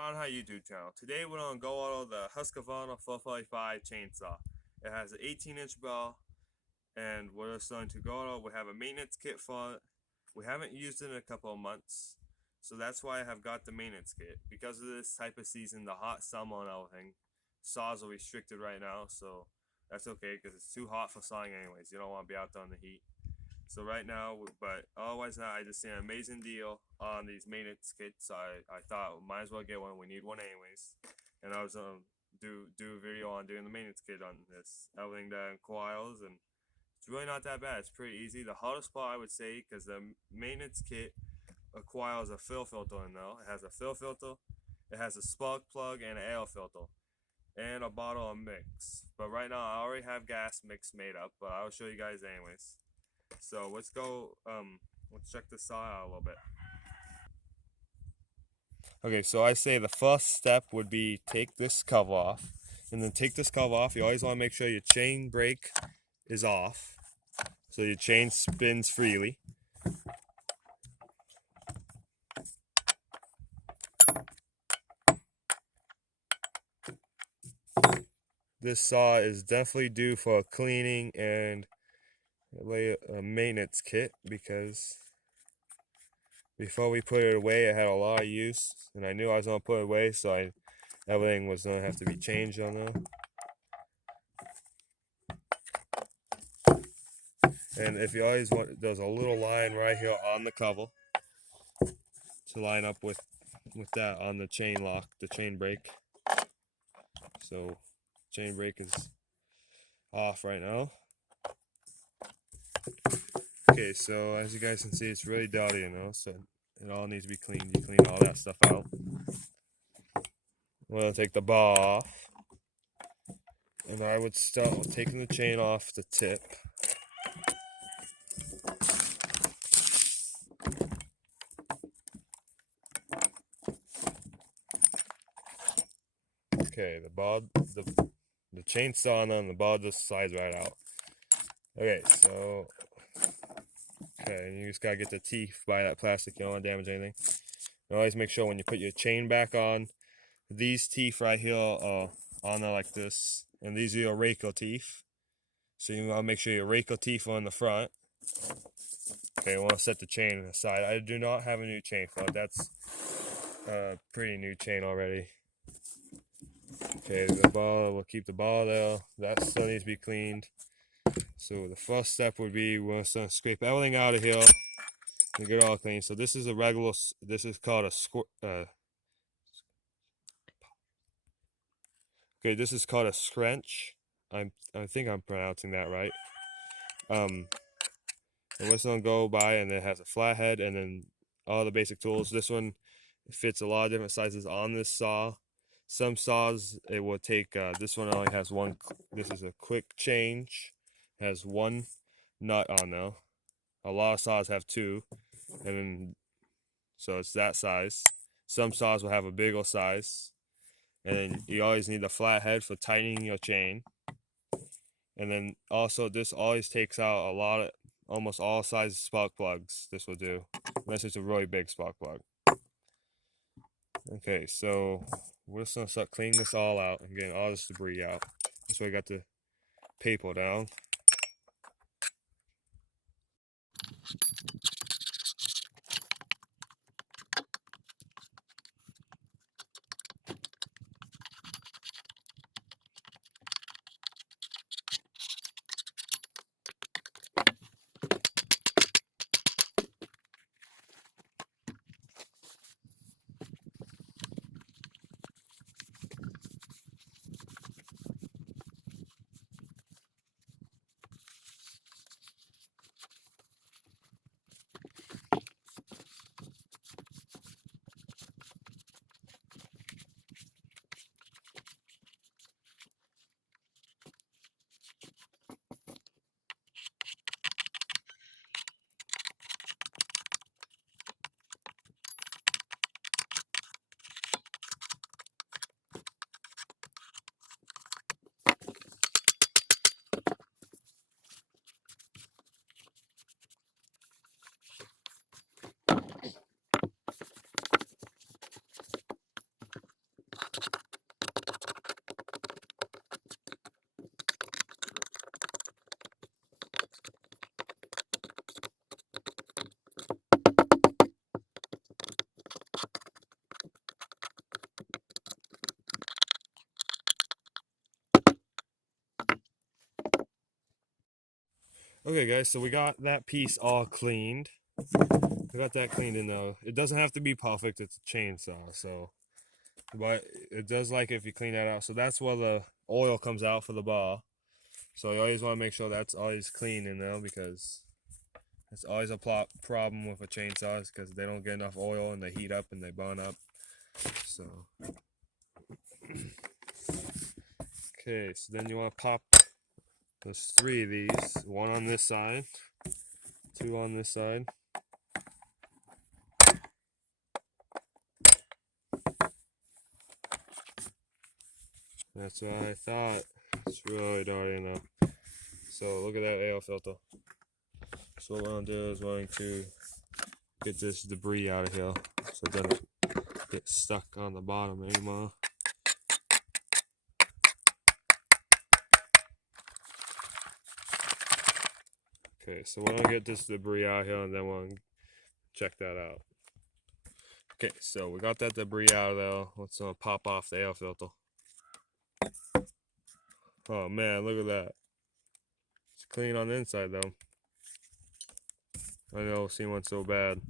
Mountain High YouTube channel. Today we're going to go out the Husqvarna 445 chainsaw. It has an 18-inch bell, and we're just going to go out. We have a maintenance kit for it. We haven't used it in a couple of months, so that's why I have got the maintenance kit. Because of this type of season, the hot summer and everything, saws are restricted right now, so that's okay because it's too hot for sawing anyways. You don't want to be out there in the heat. So right now, but otherwise not, I just seen an amazing deal on these maintenance kits. I thought might as well get one. We need one anyways. And I was do a video on doing the maintenance kit on this. Everything that coils, and it's really not that bad. It's pretty easy. The hardest part I would say, because the maintenance kit acquires a fill filter in there. It has a fill filter, it has a spark plug and an air filter, and a bottle of mix. But right now I already have gas mix made up, but I'll show you guys anyways. So let's go, let's check this saw out a little bit. Okay, so I say the first step would be take this cover off. And then take this cover off. You always want to make sure your chain brake is off, so your chain spins freely. This saw is definitely due for a cleaning and a maintenance kit, because before we put it away it had a lot of use, and I knew I was going to put it away, so everything was going to have to be changed on there. And if you always want, there's a little line right here on the cover to line up with that on the chain lock, the chain brake. So chain brake is off right now. Okay, so as you guys can see, it's really dirty, so it all needs to be cleaned. You clean all that stuff out. I'm gonna take the bar off, and I would start with taking the chain off the tip. Okay, the chainsaw on the bar just slides right out. Okay, so you just gotta get the teeth by that plastic. You don't want to damage anything. And always make sure when you put your chain back on, these teeth right here are on there like this, and these are your raker teeth. So you want to make sure your raker teeth are in the front. Okay, you want to set the chain aside. I do not have a new chain for it. That's a pretty new chain already. Okay, the ball, we'll keep the ball there. That still needs to be cleaned. So the first step would be we're going to scrape everything out of here and get it all clean. So this is a regular, this is called a okay, this is called a scrench. I think I'm pronouncing that right. And we're just gonna go by, and it has a flat head and then all the basic tools. This one fits a lot of different sizes on this saw. Some saws it will take, this one only has one. This is a quick change, has one nut on there. A lot of saws have two, and then so it's that size. Some saws will have a bigger size, and then you always need the flat head for tightening your chain. And then also this always takes out almost all sizes spark plugs. This will do, unless it's a really big spark plug. Okay, so we're just gonna start cleaning this all out and getting all this debris out. That's why I got the paper down. Okay, guys, so we got that piece all cleaned. I got that cleaned in though. It doesn't have to be perfect. It's a chainsaw, so but it does like if you clean that out. So that's where the oil comes out for the bar. So you always want to make sure that's always clean in there because it's always a problem with a chainsaw because they don't get enough oil and they heat up and they burn up. So okay, so then you want to pop. There's 3 of these. 1 on this side, 2 on this side. That's what I thought. It's really dirty enough. So look at that air filter. So what we're going to do is we're going to get this debris out of here so it doesn't get stuck on the bottom anymore. Okay, so we're going to get this debris out here and then we'll check that out. Okay, so we got that debris out of there. Let's pop off the air filter. Oh man, look at that. It's clean on the inside though. I know, seen one so bad.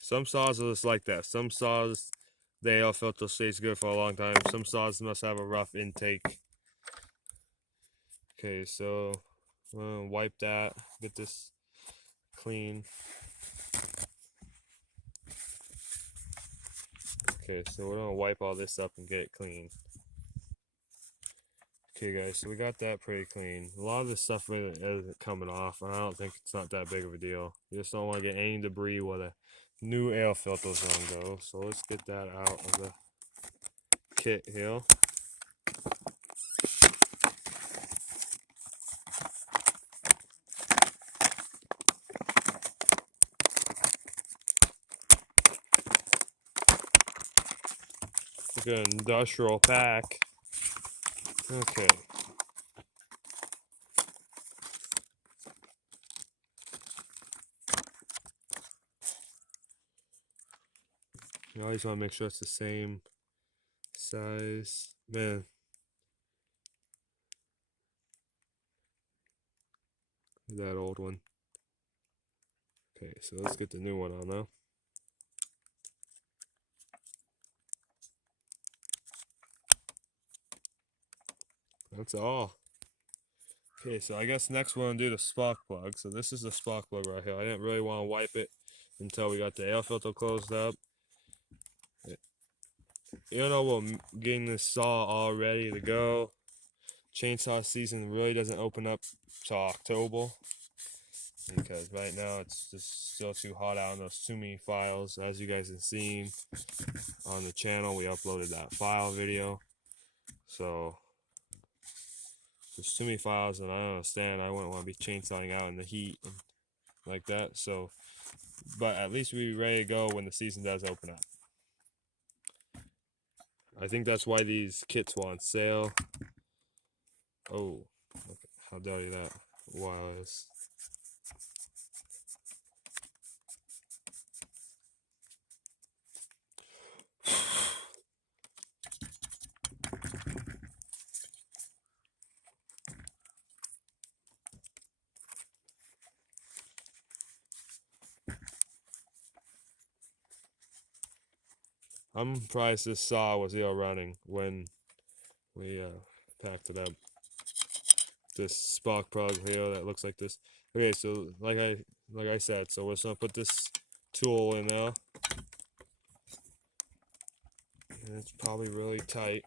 Some saws are just like that. Some saws, the air filter stays good for a long time. Some saws must have a rough intake. Okay, so I'm gonna wipe that, get this clean. Okay, so we're gonna wipe all this up and get it clean. Okay guys, so we got that pretty clean. A lot of this stuff really isn't coming off, and I don't think it's not that big of a deal. You just don't want to get any debris where the new air filter's gonna go. So let's get that out of the kit here. Like an industrial pack. Okay. You always want to make sure it's the same size. Man. That old one. Okay, so let's get the new one on now. That's all. Okay, so I guess next we're gonna do the spark plug. So this is the spark plug right here. I didn't really want to wipe it until we got the air filter closed up. You know, we're getting this saw all ready to go. Chainsaw season really doesn't open up till October because right now it's just still too hot out, and there's too many files. As you guys have seen on the channel, we uploaded that file video. So there's too many files, and I don't understand. I wouldn't want to be chainsawing out in the heat and like that. So, but at least we're ready to go when the season does open up. I think that's why these kits were on sale. Oh, look how dirty that wire is. I'm surprised this saw was still running when we packed it up. This spark plug here that looks like this. Okay, so like I said, so we're just gonna put this tool in there, and it's probably really tight.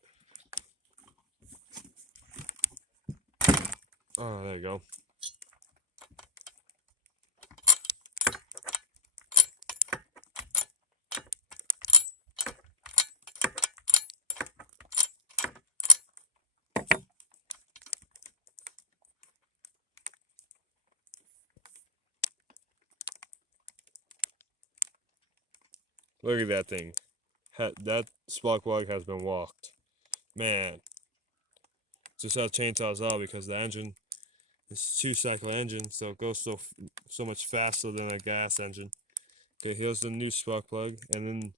Oh, there you go. Look at that thing. That spark plug has been walked. Man, just how chainsaws are because the engine is 2-cycle engine, so it goes so much faster than a gas engine. Okay, here's the new spark plug, and then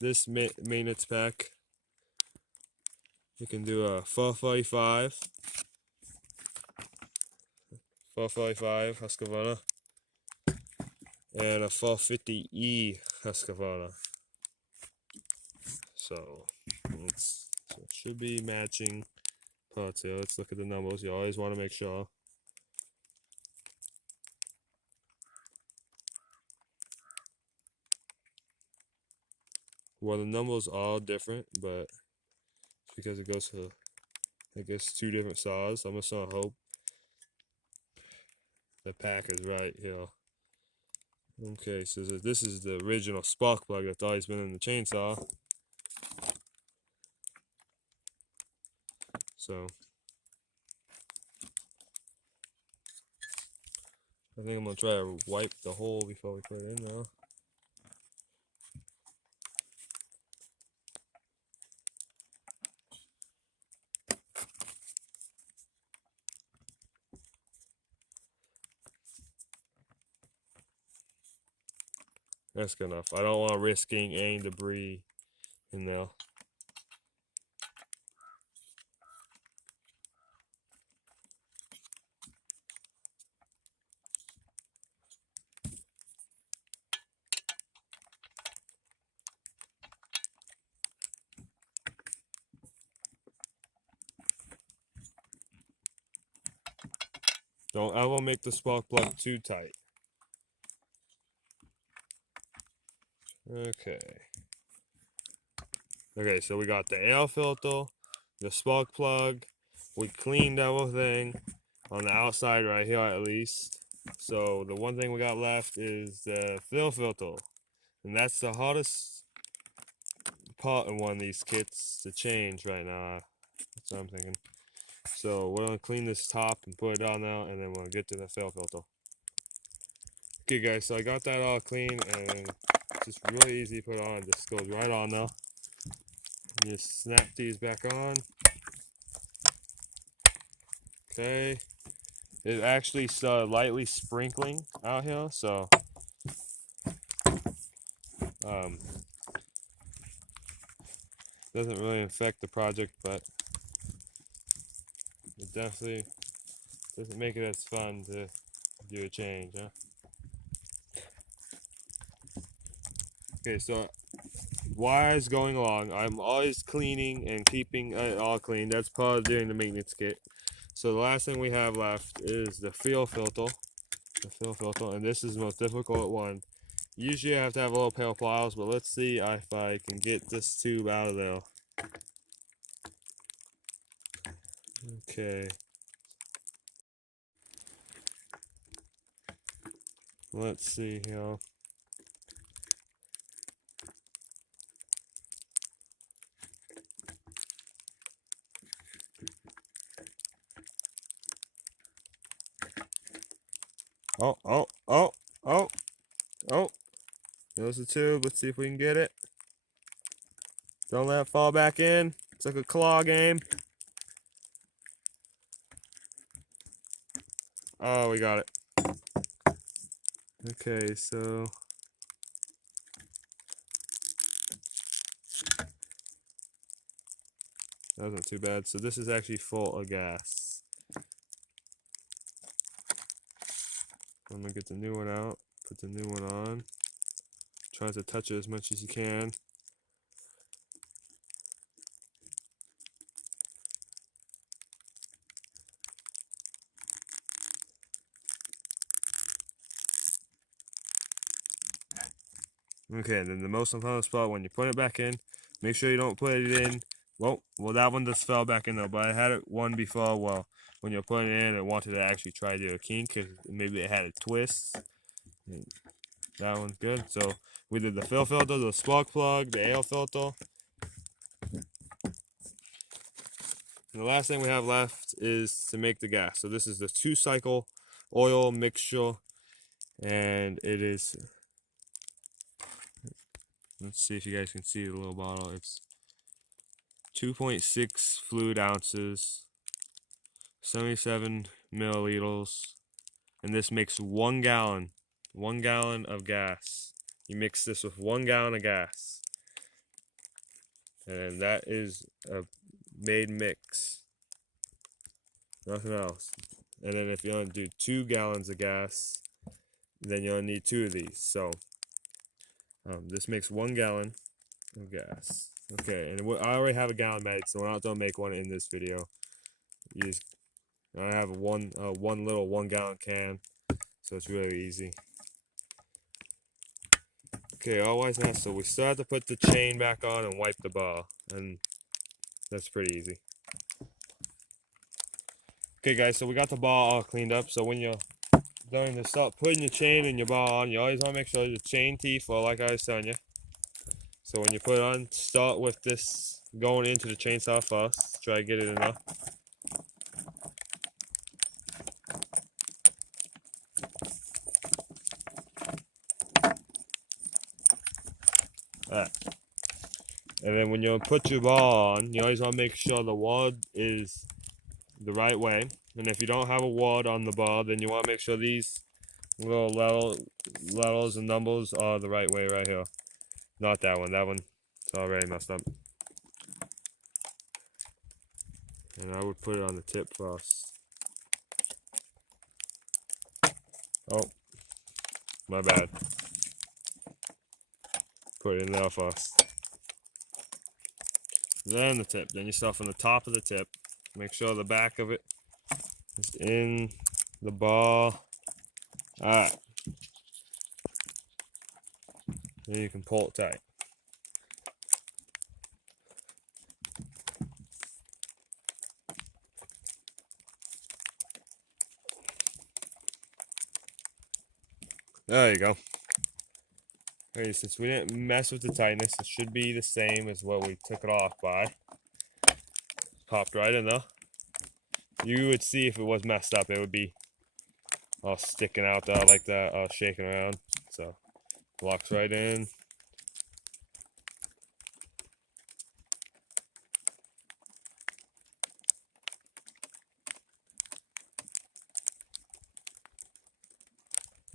this maintenance pack. You can do a 445 445 Husqvarna and a 450E Husqvarna. So it should be matching parts here. Let's look at the numbers. You always want to make sure. Well, the numbers are different, but it's because it goes to, I guess, 2 different saws. I'm just gonna hope the pack is right here. Okay, so this is the original spark plug that's always been in the chainsaw. So I think I'm gonna try to wipe the hole before we put it in there. That's good enough. I don't want to risk getting any debris in there. Don't ever make the spark plug too tight. Okay, so we got the air filter, the spark plug. We cleaned everything on the outside right here at least. So the one thing we got left is the fill filter. And that's the hardest part in one of these kits to change right now. That's what I'm thinking. So we're gonna clean this top and put it on there, and then we'll get to the fill filter. Okay guys, so I got that all clean, and it's just really easy to put on. It just goes right on there. You just snap these back on. Okay. It actually started lightly sprinkling out here, so doesn't really affect the project, but it definitely doesn't make it as fun to do a change, huh? Okay, so while it's going along, I'm always cleaning and keeping it all clean. That's part of doing the maintenance kit. So the last thing we have left is the fill filter. And this is the most difficult one. Usually I have to have a little pair of pliers, but let's see if I can get this tube out of there. Okay. Let's see here. Oh. There's the tube. Let's see if we can get it. Don't let it fall back in. It's like a claw game. Oh, we got it. Okay, so that wasn't too bad. So this is actually full of gas. I'm gonna get the new one out, put the new one on. Try to touch it as much as you can. Okay, then the most important spot, when you put it back in, make sure you don't put it in. Well, that one just fell back in there, but I had it one before. Well, when you're putting it in, it wanted to actually try to do a kink, because maybe it had a twist. That one's good. So we did the fill filter, the spark plug, the air filter. And the last thing we have left is to make the gas. So this is the 2-cycle oil mixture, and it is, let's see if you guys can see the little bottle. It's 2.6 fluid ounces, 77 milliliters, and this makes 1 gallon. 1 gallon of gas. You mix this with 1 gallon of gas, and that is a made mix. Nothing else. And then if you want to do 2 gallons of gas, then you'll need 2 of these. So this makes 1 gallon of gas. Okay, and I already have a gallon made, so we're not gonna make one in this video. I have one little 1 gallon can, so it's really easy. Okay, otherwise now, so we still have to put the chain back on and wipe the bar, and that's pretty easy. Okay guys, so we got the bar all cleaned up, so when you're going to start putting your chain and your bar on, you always want to make sure the chain teeth are like I was telling you. So when you put it on, start with this going into the chainsaw first. Try to get it enough. Alright. And then when you put your bar on, you always want to make sure the wad is the right way. And if you don't have a wad on the bar, then you want to make sure these little letters and numbers are the right way right here. Not that one. That one's already messed up. And I would put it on the tip first. Oh, my bad. Put it in there first. Then the tip. Then you start from the top of the tip. Make sure the back of it is in the bar. Alright. Then you can pull it tight. There you go. Okay, since we didn't mess with the tightness, it should be the same as what we took it off by. Popped right in there. You would see if it was messed up, it would be all sticking out there like that, all shaking around. So, locks right in.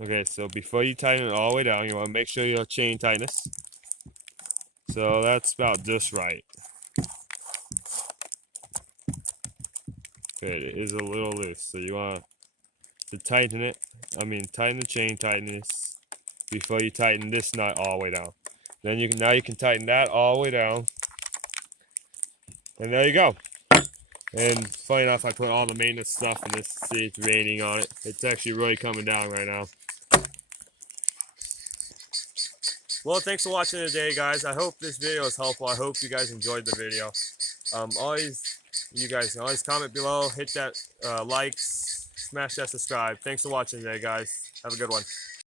Okay, so before you tighten it all the way down, you want to make sure your chain tightness. So that's about just right. Okay, it is a little loose, so you want to tighten it. Tighten the chain tightness before you tighten this nut all the way down. Then you can tighten that all the way down, and there you go. And funny enough, I put all the maintenance stuff in this. See, it's raining on it. It's actually really coming down right now. Well, thanks for watching today, guys. I hope this video was helpful. I hope you guys enjoyed the video. You guys can always comment below, hit that likes, smash that subscribe. Thanks for watching today, guys. Have a good one.